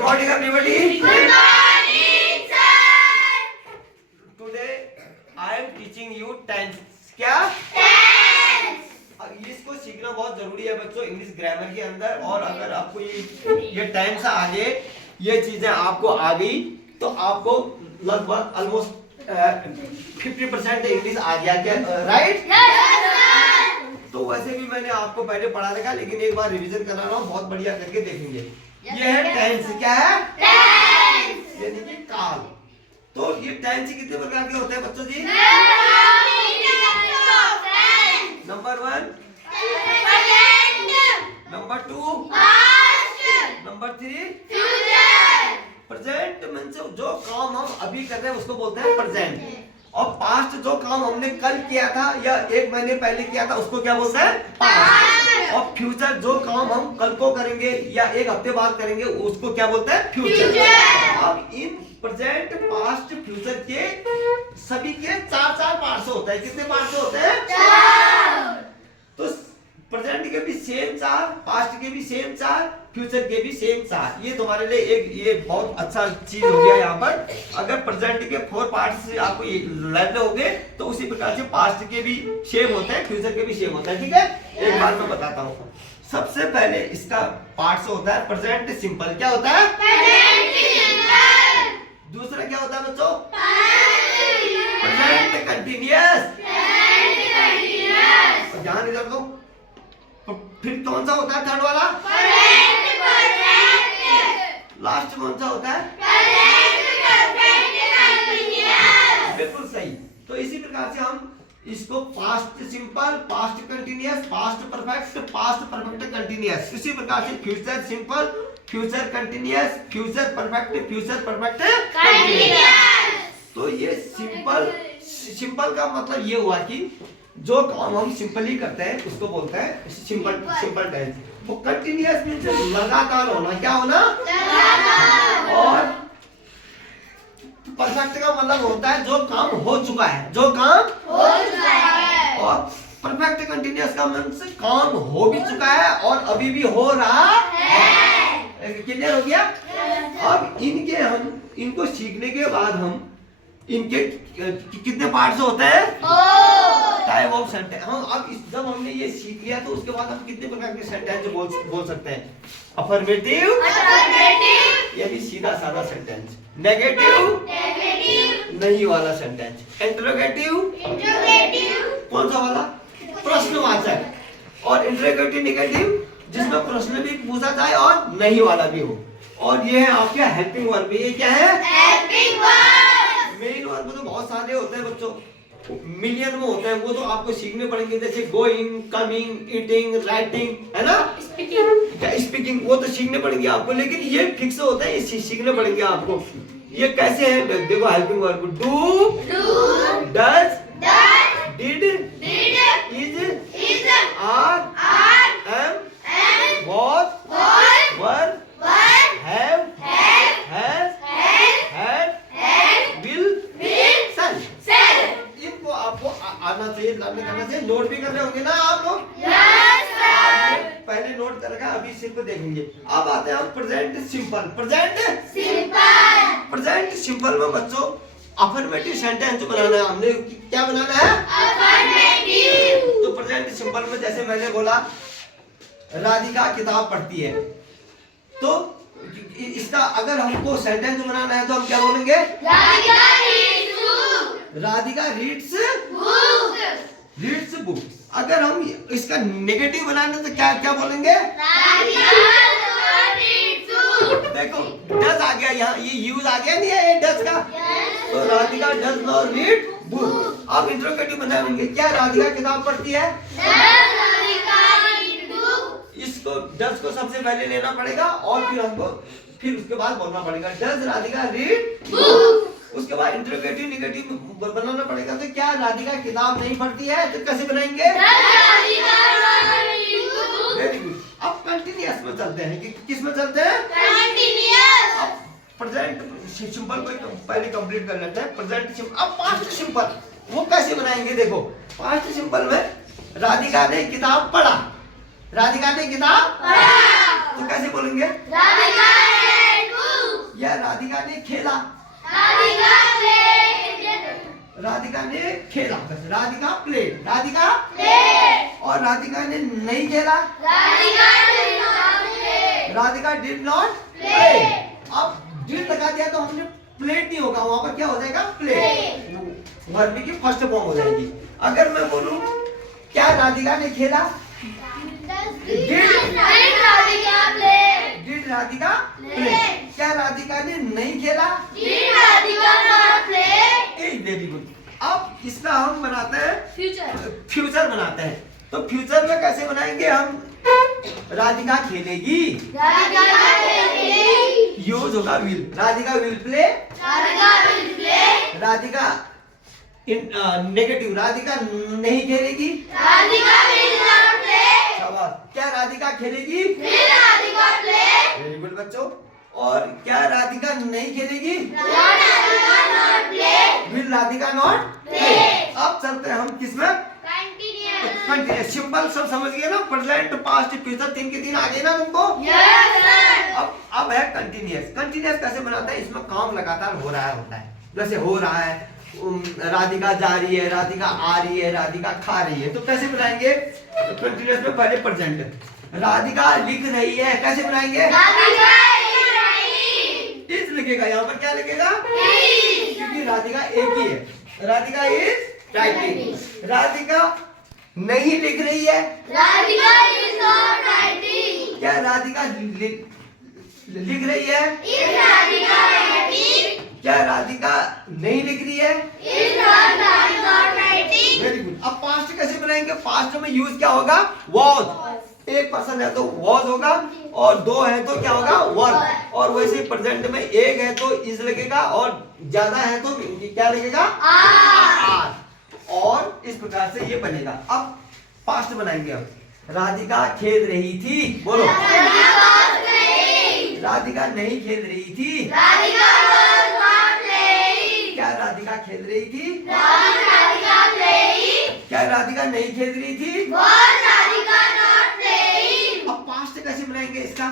Good morning, everybody. Good morning, sir. Today I am teaching you tense. क्या? Tense. इसको सीखना बहुत जरूरी है बच्चों इंग्लिश ग्रामर के अंदर। और अगर आपको ये टेंस आ गए, ये चीजें आपको आ गई, तो आपको लगभग ऑलमोस्ट 50% इंग्लिश आ गया। क्या राइट? तो वैसे भी मैंने आपको पहले पढ़ा रखा, लेकिन एक बार रिवीजन करा रहा हूँ, बहुत बढ़िया करके देखेंगे। ये है टेंस। क्या है? टेंस यानी कि काल। तो ये टेंस कितने प्रकार के होते हैं बच्चों जी? Number 1, number 2, number 3 present. Means जो काम हम अभी कर रहे हैं उसको बोलते हैं प्रेजेंट। और पास्ट जो काम हमने कल किया था या 1 महीने पहले किया था उसको क्या बोलते हैं? पास्ट। और फ्यूचर जो काम हम कल को करेंगे या 1 हफ्ते बाद करेंगे उसको क्या बोलते हैं? फ्यूचर। अब इन प्रेजेंट, पास्ट, फ्यूचर के सभी के 4 पार्ट्स होते हैं। कितने पार्ट्स होते हैं? 4। तो प्रेजेंट के भी सेम 4, पास्ट के भी सेम 4, फ्यूचर के भी सेम 4। ये तुम्हारे लिए एक ये बहुत अच्छा चीज हो गया यहाँ पर। अगर प्रेजेंट के 4 पार्ट्स आपको लर्न हो गए तो उसी प्रकार से पास्ट के भी सेम होते हैं, फ्यूचर के भी सेम होता है। ठीक है, एक बार मैं बताता हूँ। सबसे पहले इसका पार्ट्स होता है प्रेजेंट सिंपल। क्या होता है? Present simple. दूसरा क्या होता है बच्चों? Present continuous. ध्यान इधर दो। फिर कौन सा होता है थर्ड वाला? लास्ट कौन सा होता है? बिल्कुल सही। तो इसी प्रकार से हम इसको past simple, past continuous, past perfect, past perfect continuous, इसी प्रकार से future simple, future continuous, future perfect, future perfect continuous. तो ये सिंपल का मतलब ये हुआ कि जो काम हम सिंपली करते हैं उसको बोलते हैं सिंपल टेंस। वो कंटीन्यूअस मींस लगातार होना। क्या होना? लगातार। और परफेक्ट का मतलब होता है जो काम हो चुका है, जो काम हो चुका है। और परफेक्ट कंटीन्यूअस का मींस काम हो भी चुका है और अभी भी हो रहा है। क्लियर हो गया? अब इनको सीखने के बाद हम इनके कितने पार्ट्स होते हैं? Type of sentence. हम अब जब हमने ये सीख लिया तो उसके बाद हम कितने प्रकार के सेंटेंस बोल सकते हैं? अफर्मेटिव यानी सीधा साधा सेंटेंस, नेगेटिव नहीं वाला सेंटेंस, इंटरोगेटिव कौन सा वाला? प्रश्नवाचक, और इंटरोगेटिव नेगेटिव जिसमें प्रश्न भी पूछा जाए और नहीं वाला भी हो। और ये है आपके हेल्पिंग वर्ब। ये क्या है? Helping verb. मेन वर्ब तो बहुत सारे होते हैं बच्चों, मिलियन में होते हैं, वो तो आपको सीखने पड़ेंगे। जैसे गोइंग, कमिंग, ईटिंग, राइटिंग, है ना? स्पीकिंग वो तो सीखने पड़ेंगे आपको, लेकिन ये फिक्स होता है, ये सीखने पड़ेंगे आपको। ये कैसे है देखो? Helping verb do, does, did, is, are, am, was, were, have, has, had, will, shall. इनको आपको आना चाहिए, लर्न करना चाहिए। नोट भी कर रहे होंगे ना आप लोग? पहले नोट कर रखा, अभी सिर्फ देखेंगे। अब आते हैं हम प्रेजेंट सिंपल। प्रेजेंट सिंपल में बच्चों अफर्मेटिव सेंटेंस बनाना है। हमने क्या बनाना है? अफर्मेटिव। तो प्रेजेंट सिंपल में जैसे मैंने बोला राधिका किताब पढ़ती है, तो इसका अगर हमको सेंटेंस बनाना है तो हम क्या बोलेंगे? Radhika reads book. अगर हम इसका नेगेटिव बनाना है तो क्या बोलेंगे? देखो डज आ गया यहाँ, ये यूज आ गया नहीं है डज का, तो Radhika does not read book. अब इंटरोगेटिव बनाएंगे। क्या राधिका किताब पढ़ती है? इसको डज को सबसे पहले लेना पड़ेगा और फिर उसके बाद बोलना पड़ेगा डज राधिका रीड बुक। उसके बाद इंटरोगेटिव नेगेटिव बनाना पड़ेगा। तो क्या राधिका किताब नहीं पढ़ती है? तो कैसे बनाएंगे? Very good. अब कंटीन्यूअस में चलते हैं कि किस में चलते हैं? कंटीन्यूअस। अब प्रेजेंट सिंपल को पहले कंप्लीट कर लेते हैं। Present simple. अब पास्ट सिंपल वो कैसे बनाएंगे? देखो पास्ट सिंपल में राधिका ने किताब पढ़ा, राधिका ने किताब पढ़ा, तो कैसे बोलेंगे? Radhika read book। या राधिका ने खेला, राधिका played, राधिका ने खेला, बस राधिका प्लेड, राधिका played, और राधिका ने नहीं खेला, Radhika did not play, Radhika did not play. Play। अब डिड लगा दिया तो हमने प्लेड नहीं होगा, वहां पर क्या हो जाएगा प्ले, वर्ब की फर्स्ट फॉर्म हो जाएगी। अगर मैं बोलूं क्या राधिका ने खेला, did Radhika play, did Radhika play, Play। क्या राधिका ने नहीं खेला, did Radhika not play, very good. अब इसका हम बनाते हैं future, फ्यूचर बनाते हैं, तो फ्यूचर में कैसे बनाएंगे हम, राधिका खेलेगी, राधिका खेलेगी, यूज होगा will, Radhika will play, Radhika will play, Radhika negative, Radhika नहीं खेलेगी, राधिका will not play, शाबाश। क्या राधिका खेलेगी, will Radhika play, very good बच्चों। और क्या राधिका नहीं खेलेगी, Radhika not play, will Radhika not play. अब चलते हैं हम किसमें, continuous, कंटिन्यूस, सिंपल सब समझ गए ना, प्रेजेंट पास्ट फ्यूचर तीन के तीन आ गए ना तुमको। yes sir, अब है कंटिन्यूस, कंटिन्यूस कैसे बनाते हैं, इसमें काम लगातार हो रहा होता है, जैसे हो रहा है, राधिका जा रही है, राधिका आ रही है, राधिका खा रही है, तो कैसे बनाएंगे, तो कंटिन्यूस में पहले प्रेजेंट, राधिका लिख रही है, कैसे बनाएंगे, राधिका is writing, इज लिखेगा, यहाँ पर क्या लिखेगा, is, क्योंकि राधिका एक ही है, राधिका इज राइटिंग, राधिका नहीं लिख रही है, राधिका is not writing, क्या राधिका लिख रही है, is राधिका writing, क्या राधिका नहीं लिख रही है, is not writing, very good. अब पास्ट कैसे बनाएंगे, पास्ट में यूज क्या होगा, वॉज, एक पर्सन है तो वॉज होगा, और दो है तो क्या होगा, वन, और वैसे प्रेजेंट में एक है तो इज लगेगा, और ज्यादा है तो क्या लगेगा, आर, और इस प्रकार से ये बनेगा। अब पास्ट बनाएंगे हम, राधिका खेल रही थी, बोलो, राधिका was playing, राधिका नहीं खेल रही थी, राधिका was not playing, क्या राधिका खेल रही थी, was राधिका playing, क्या राधिका नहीं खेल रही थी। was राधिका not playing, अब पास्ट कैसे बनाएंगे इसका,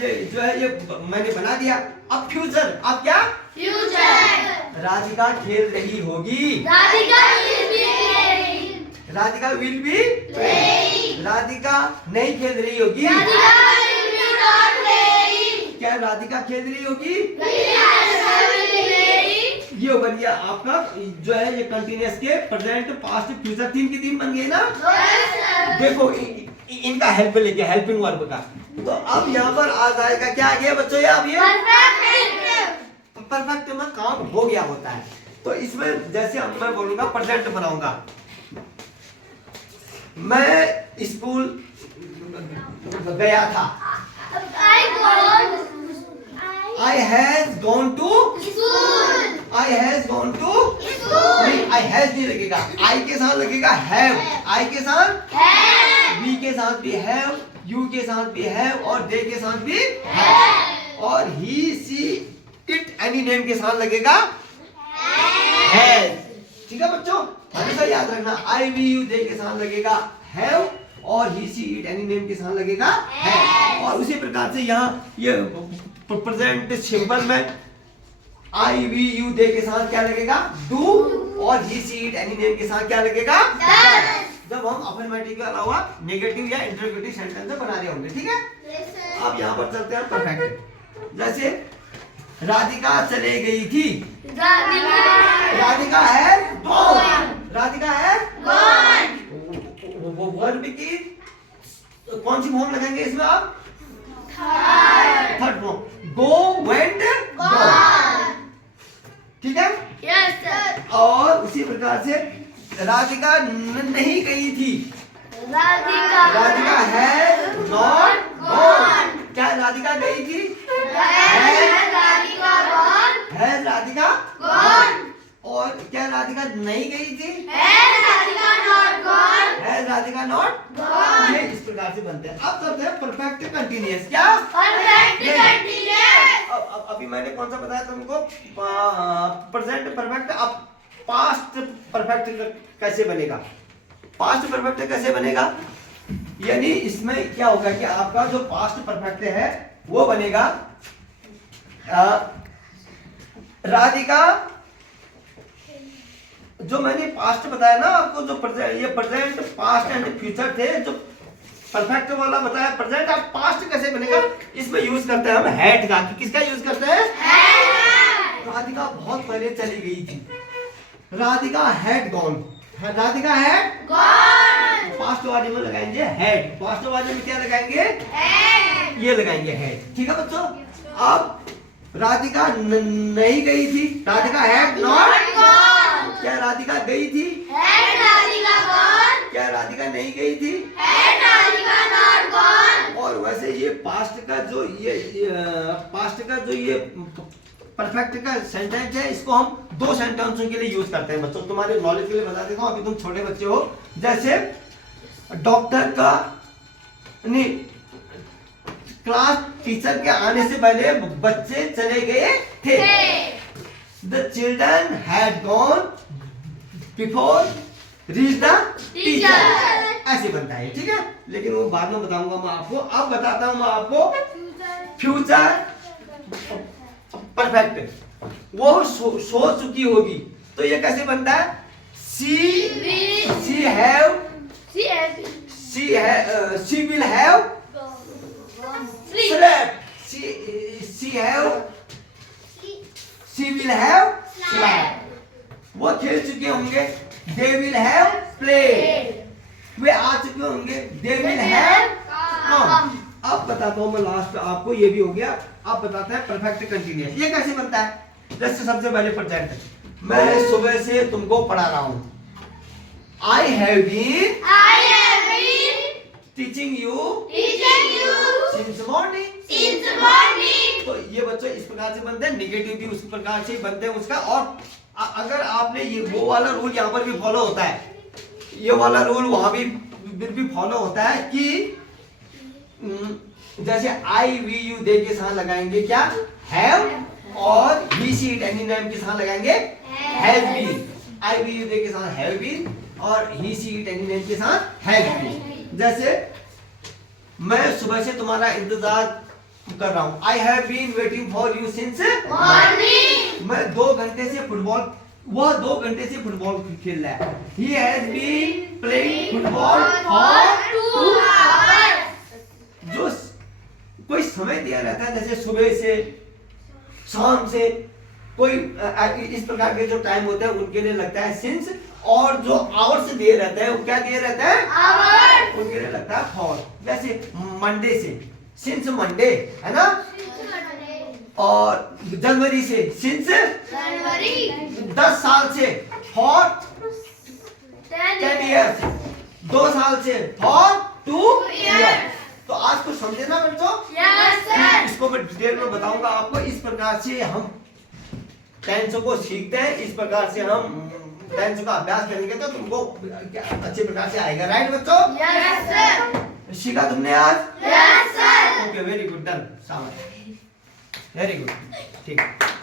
ये जो है ये मैंने बना दिया। अब फ्यूचर, अब क्या, future, राधिका खेल रही होगी, Radhika will be playing, Radhika will be, playing, Radhika नहीं खेल रही होगी, Radhika will be not playing, क्या राधिका खेल रही होगी, राधिका will be playing, ये बन गया आपका जो है ये कंटिन्यूअस के प्रेजेंट पास्ट फ्यूचर तीन के तीन बन गए ना। yes sir, देखो इनका हेल्प लेके, हेल्पिंग वर्ब का, तो अब यहाँ पर आ जाएगा क्या, आ गया बच्चों, ये अब ये perfect, परफेक्ट में काम हो गया होता है। तो इसमें जैसे अब मैं बोलूंगा प्रेजेंट बनाऊंगा, मैं स्कूल गया था, I has gone to, school, I has gone to, school, नहीं आई हैज नहीं लगेगा, आई के साथ लगेगा हैव, आई के साथ, have, वी के साथ भी हैव, यू के साथ भी हैव, और दे के साथ भी have, और he she it any name के साथ लगेगा हैज। ठीक है बच्चों, हमेशा याद रखना, आई वी यू दे के साथ लगेगा हैव, और he she it any name के साथ लगेगा हैव। और उसी प्रकार से यहाँ ये प्रेजेंट सिंपल में आई वी यू दे के साथ क्या लगेगा, डू, और he she it any name के साथ क्या लगेगा, does, जब हम अफर्मेटिव के अलावा नेगेटिव या इंटरोगेटिव सेंटेंस बना रहे होंगे। ठीक है, yes sir, अब यहाँ पर चलते हैं परफेक्ट, जैसे राधिका चले गई थी, राधिका है गॉन, राधिका है gone, वो वर्ब की कौन सी फॉर्म लगाएंगे इसमें आप, third form, go went gone. ठीक है, yes sir, और उसी प्रकार से राधिका नहीं गई थी, राधिका है नॉट गॉन, क्या राधिका गई थी, राधिका gone, है राधिका gone, और क्या राधिका नहीं गई थी, राधिका not gone, है राधिका नॉट gone, ये इस प्रकार से बनते हैं। अब चलते हैं परफेक्ट कंटिन्यूअस, क्या perfect continuous, अब अभी मैंने कौन सा बताया तुमको, प्रेजेंट परफेक्ट। अब पास्ट परफेक्ट कैसे बनेगा, पास्ट परफेक्ट कैसे बनेगा, यानी इसमें क्या होगा कि आपका जो पास्ट परफेक्ट है वो बनेगा राधिका, जो मैंने पास्ट बताया ना आपको, जो ये प्रेजेंट पास्ट एंड फ्यूचर थे, जो परफेक्ट वाला बताया प्रेजेंट, अब पास्ट कैसे बनेगा, इसमें यूज करते हैं हम हैड का। किसका यूज करते हैं? राधिका बहुत पहले चली गई थी, Radhika had gone, Radhika had gone. Past वाले में लगाएंगे हैड, पास्ट वाले में क्या लगाएंगे? हैड। ये लगाएंगे हैड। ठीक है बच्चों। अब राधिका नहीं गई थी, राधिका हैड नॉट गॉन। क्या राधिका गई थी? Had Radhika gone. क्या राधिका नहीं गई थी? Had Radhika not gone. और वैसे ये पास्ट का जो ये परफेक्ट का सेंटेंस है, इसको हम दो सेंटेंसों के लिए यूज करते हैं बच्चों। तुम्हारे नॉलेज के लिए बता देता हूँ, अभी तुम छोटे बच्चे हो। जैसे डॉक्टर का नहीं, क्लास टीचर के आने से पहले बच्चे चले गए थे। The children had gone before reach the teacher, ऐसे बनता है। ठीक है, लेकिन वो बाद में बताऊंगा मैं आपको। अब बताता हूं मैं आपको फ्यूचर परफेक्ट, वो सो चुकी होगी, तो ये कैसे बनता है? She will have slept, she will have slept। वो खेल चुके होंगे, they will have played। वे आ चुके होंगे, they will have come। अब बताता हूँ मैं लास्ट आपको, ये भी हो गया। अब बताते हैं परफेक्ट कंटिन्यूअस, ये कैसे बनता है? जैसे सबसे पहले प्रेजेंट, मैं सुबह से तुमको पढ़ा रहा हूँ। I have been teaching you since morning। तो ये बच्चों इस प्रकार से बनते हैं, निगेटिव भी उस प्रकार से बनते हैं उसका। और अगर आपने ये वो वाला रूल यहाँ पर भी फॉलो होता है, ये वाला रूल वहां भी फॉलो होता है कि जैसे आई वी यू दे के साथ लगाएंगे क्या? हैव, और he she it any name के साथ लगाएंगे have been. I we you they के साथ हैव बीन, और he she it any name के साथ हैव बीन। जैसे मैं सुबह से तुम्हारा इंतजार कर रहा हूँ, I have been waiting for you since morning. मैं 2 घंटे से फुटबॉल, वह 2 घंटे से फुटबॉल खेल रहा है। He has been playing football for 2 hours. जो कोई समय दिया रहता है, जैसे सुबह से शाम से, कोई इस प्रकार के जो टाइम होते हैं उनके लिए लगता है सिंस, और जो आवर्स दिए रहते हैं वो क्या दिए रहते हैं? आवर्स। उनके लिए लगता है फॉर। जैसे मंडे से सिंस मंडे, है ना? और जनवरी से सिंस जनवरी। 10 साल से फॉर 10 इयर्स, 2 साल से फॉर 2 इयर्स। तो आज कुछ समझे ना बच्चों? Yes sir. इसको मैं डिटेल में बताऊंगा आपको। इस प्रकार से हम टेंस को सीखते हैं, इस प्रकार से हम टेंस का अभ्यास करेंगे तो तुमको अच्छे प्रकार से आएगा। राइट बच्चों? Yes sir. सीखा तुमने आज? Yes sir. Okay, very good, done, शाबाश, वेरी गुड, ठीक है।